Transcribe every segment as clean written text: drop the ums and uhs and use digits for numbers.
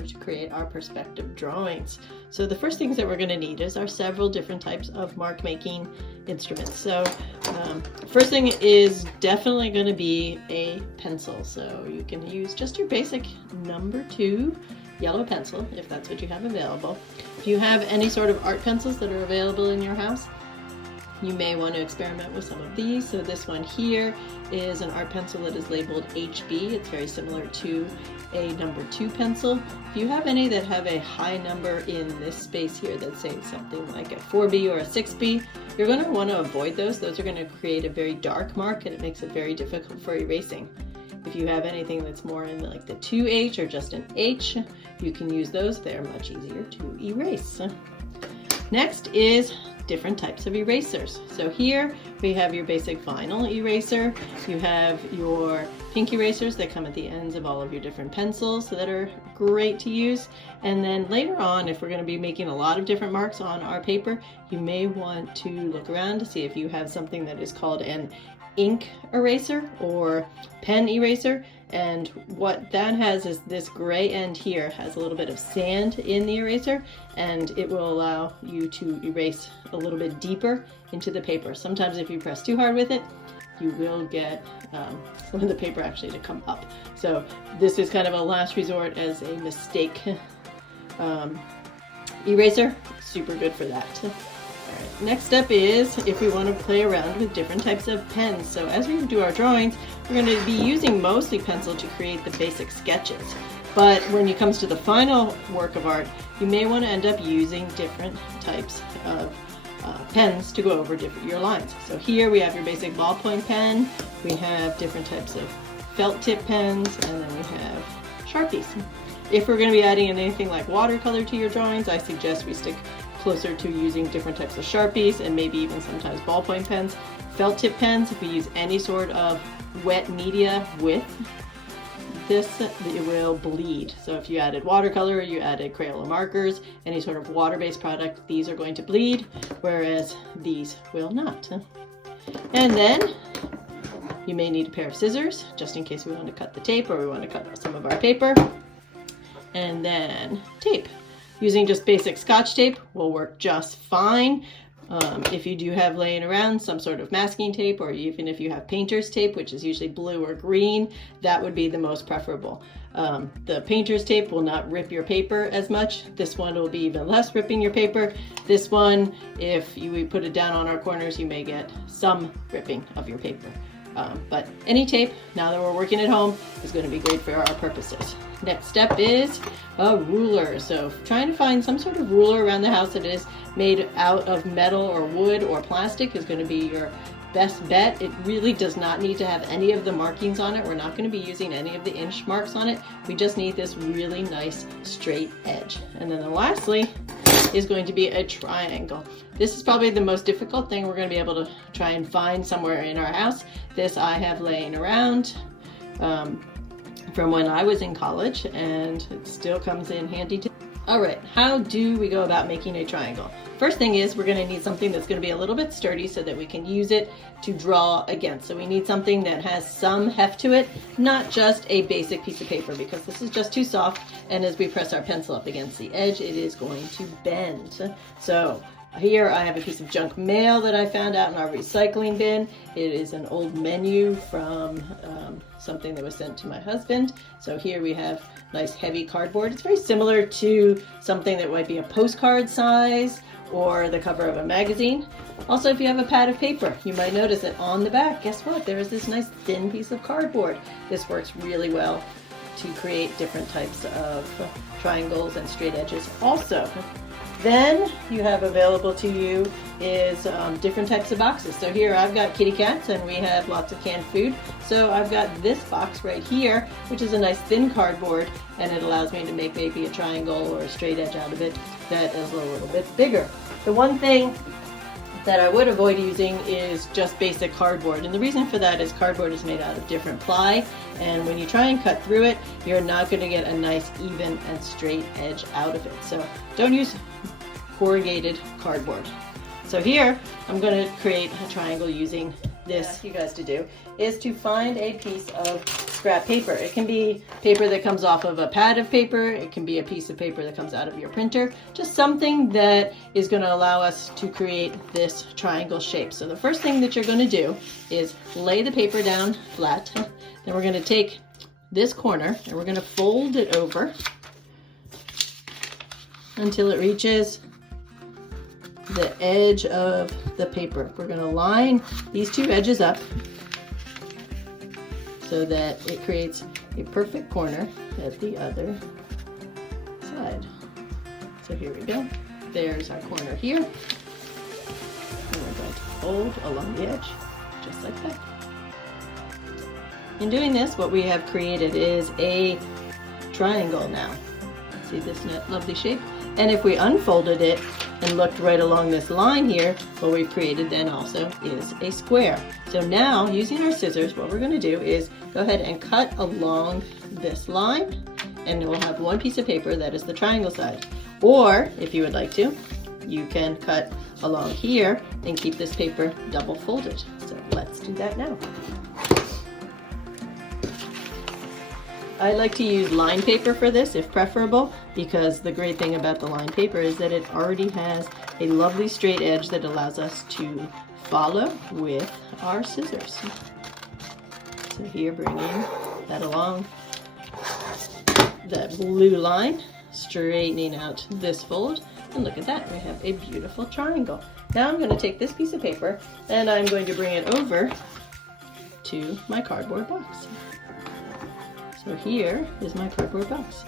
order to create our perspective drawings. So the first things that we're going to need is our several different types of mark making instruments. So first thing is definitely going to be a pencil. So you can use just your basic number 2 yellow pencil if that's what you have available. If you have any sort of art pencils that are available in your house, you may want to experiment with some of these. So this one here is an art pencil that is labeled HB. It's very similar to a number 2 pencil. If you have any that have a high number in this space here, that's say something like a 4B or a 6B, you're going to want to avoid those. Those are going to create a very dark mark and it makes it very difficult for erasing. If you have anything that's more in like the 2H or just an H, you can use those. They're much easier to erase. Next is different types of erasers. So here we have your basic vinyl eraser. You have your pink erasers that come at the ends of all of your different pencils that are great to use. And then later on, if we're going to be making a lot of different marks on our paper, you may want to look around to see if you have something that is called an ink eraser or pen eraser. And what that has is this gray end here has a little bit of sand in the eraser, and it will allow you to erase a little bit deeper into the paper. Sometimes if you press too hard with it, you will get some of the paper actually to come up. So this is kind of a last resort as a mistake eraser. Super good for that. Alright, next step is if we want to play around with different types of pens. So as we do our drawings, we're going to be using mostly pencil to create the basic sketches. But when it comes to the final work of art, you may want to end up using different types of pens to go over your lines. So here we have your basic ballpoint pen, we have different types of felt tip pens, and then we have Sharpies. If we're going to be adding in anything like watercolor to your drawings, I suggest we stick closer to using different types of Sharpies and maybe even sometimes ballpoint pens. Felt tip pens, if we use any sort of wet media with this, it will bleed. So if you added watercolor, you added Crayola markers, any sort of water-based product, these are going to bleed, whereas these will not. And then you may need a pair of scissors, just in case we want to cut the tape or we want to cut some of our paper. And then tape. Using just basic Scotch tape will work just fine. If you do have laying around some sort of masking tape, or even if you have painter's tape, which is usually blue or green, that would be the most preferable. The painter's tape will not rip your paper as much. This one will be even less ripping your paper. This one, if we put it down on our corners, you may get some ripping of your paper. But any tape, now that we're working at home, is going to be great for our purposes. Next step is a ruler. So trying to find some sort of ruler around the house that is made out of metal or wood or plastic is going to be your best bet. It really does not need to have any of the markings on it. We're not going to be using any of the inch marks on it. We just need this really nice straight edge. And then lastly is going to be a triangle. This is probably the most difficult thing we're going to be able to try and find somewhere in our house. This I have laying around from when I was in college, and it still comes in handy too. Alright, how do we go about making a triangle? First thing is we're going to need something that's going to be a little bit sturdy so that we can use it to draw against. So we need something that has some heft to it, not just a basic piece of paper, because this is just too soft, and as we press our pencil up against the edge, it is going to bend. So here I have a piece of junk mail that I found out in our recycling bin. It is an old menu from something that was sent to my husband. So here we have nice heavy cardboard. It's very similar to something that might be a postcard size or the cover of a magazine. Also, if you have a pad of paper, you might notice that on the back, guess what? There is this nice thin piece of cardboard. This works really well to create different types of triangles and straight edges also. Then you have available to you is different types of boxes. So here I've got kitty cats and we have lots of canned food. So I've got this box right here, which is a nice thin cardboard, and it allows me to make maybe a triangle or a straight edge out of it that is a little bit bigger. The one thing that I would avoid using is just basic cardboard. And the reason for that is cardboard is made out of different ply, and when you try and cut through it, you're not going to get a nice even and straight edge out of it. So don't use corrugated cardboard. So here I'm going to create a triangle using this you guys to do is to find a piece of scrap paper. It can be paper that comes off of a pad of paper. It can be a piece of paper that comes out of your printer. Just something that is going to allow us to create this triangle shape. So the first thing that you're going to do is lay the paper down flat. Then we're going to take this corner and we're going to fold it over until it reaches the edge of the paper. We're going to line these two edges up so that it creates a perfect corner at the other side. So here we go. There's our corner here. And we're going to fold along the edge, just like that. In doing this, what we have created is a triangle now. See this lovely shape? And if we unfolded it and looked right along this line here, what we've created then also is a square. So now, using our scissors, what we're going to do is go ahead and cut along this line, and we'll have one piece of paper that is the triangle side. Or, if you would like to, you can cut along here and keep this paper double folded. So let's do that now. I like to use line paper for this, if preferable, because the great thing about the line paper is that it already has a lovely straight edge that allows us to follow with our scissors. So here, bringing that along that blue line, straightening out this fold, and look at that, we have a beautiful triangle. Now I'm going to take this piece of paper and I'm going to bring it over to my cardboard box. So here is my cardboard box.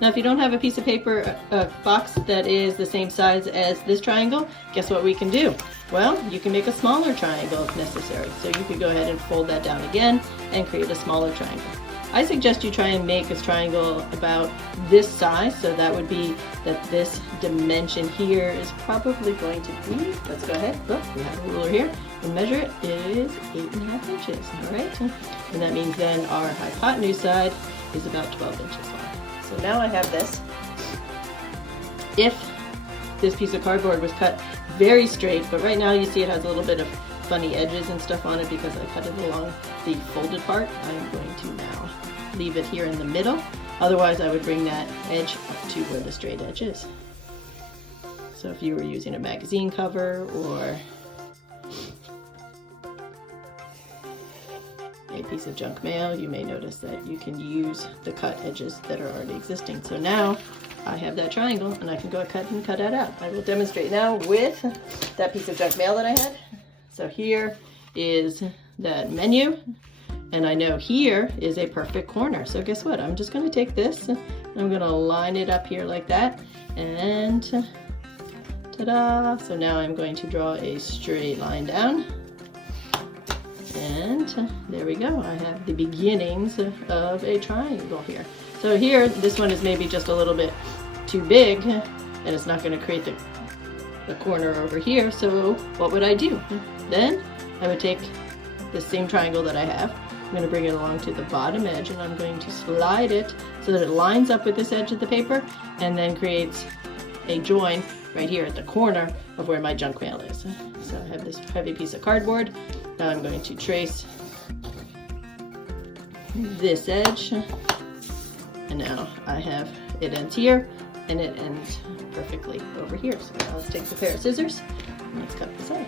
Now if you don't have a piece of paper box that is the same size as this triangle, guess what we can do? Well, you can make a smaller triangle if necessary. So you could go ahead and fold that down again and create a smaller triangle. I suggest you try and make a triangle about this size, so that would be that this dimension here is probably going to be, let's go ahead, look, we have a ruler here, and measure it, it is 8.5 inches, all right? And that means then our hypotenuse side is about 12 inches long. So now I have this. If this piece of cardboard was cut very straight, but right now you see it has a little bit of funny edges and stuff on it because I cut it along the folded part, I'm going to now leave it here in the middle. Otherwise I would bring that edge up to where the straight edge is. So if you were using a magazine cover or a piece of junk mail, you may notice that you can use the cut edges that are already existing. So now I have that triangle and I can go ahead and cut that out. I will demonstrate now with that piece of junk mail that I had. So here is that menu, and I know here is a perfect corner. So guess what? I'm just going to take this and I'm going to line it up here like that, and ta-da! So now I'm going to draw a straight line down, and there we go. I have the beginnings of a triangle here. So here, this one is maybe just a little bit too big, and it's not going to create the corner over here. So what would I do? Then I would take the same triangle that I have. I'm going to bring it along to the bottom edge, and I'm going to slide it so that it lines up with this edge of the paper and then creates a join right here at the corner of where my junk mail is. So I have this heavy piece of cardboard. Now I'm going to trace this edge, and now I have it ends here and it ends perfectly over here. So now let's take the pair of scissors and let's cut this out.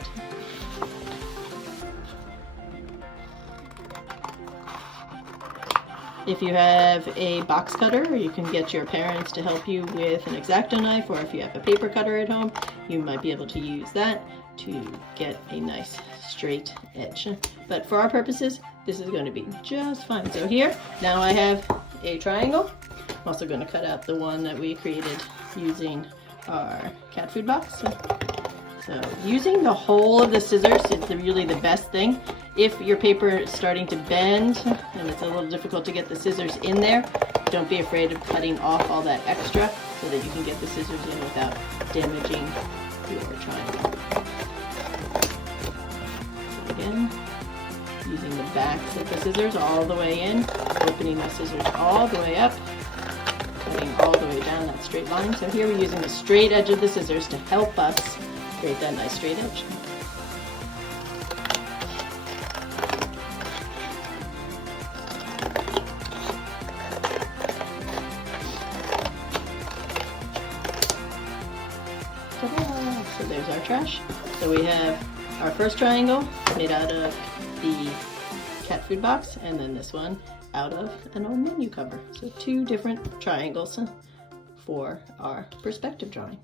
If you have a box cutter, or you can get your parents to help you with an X-Acto knife, or if you have a paper cutter at home, you might be able to use that to get a nice straight edge. But for our purposes, this is going to be just fine. So here, now I have a triangle. I'm also going to cut out the one that we created using our cat food box. So using the whole of the scissors is really the best thing. If your paper is starting to bend and it's a little difficult to get the scissors in there, don't be afraid of cutting off all that extra so that you can get the scissors in without damaging your triangle. So again, using the backs of the scissors all the way in, opening my scissors all the way up, cutting all the way down that straight line. So here we're using the straight edge of the scissors to help us create that nice straight edge. So there's our trash. So we have our first triangle made out of the cat food box, and then this one out of an old menu cover. So two different triangles for our perspective drawing.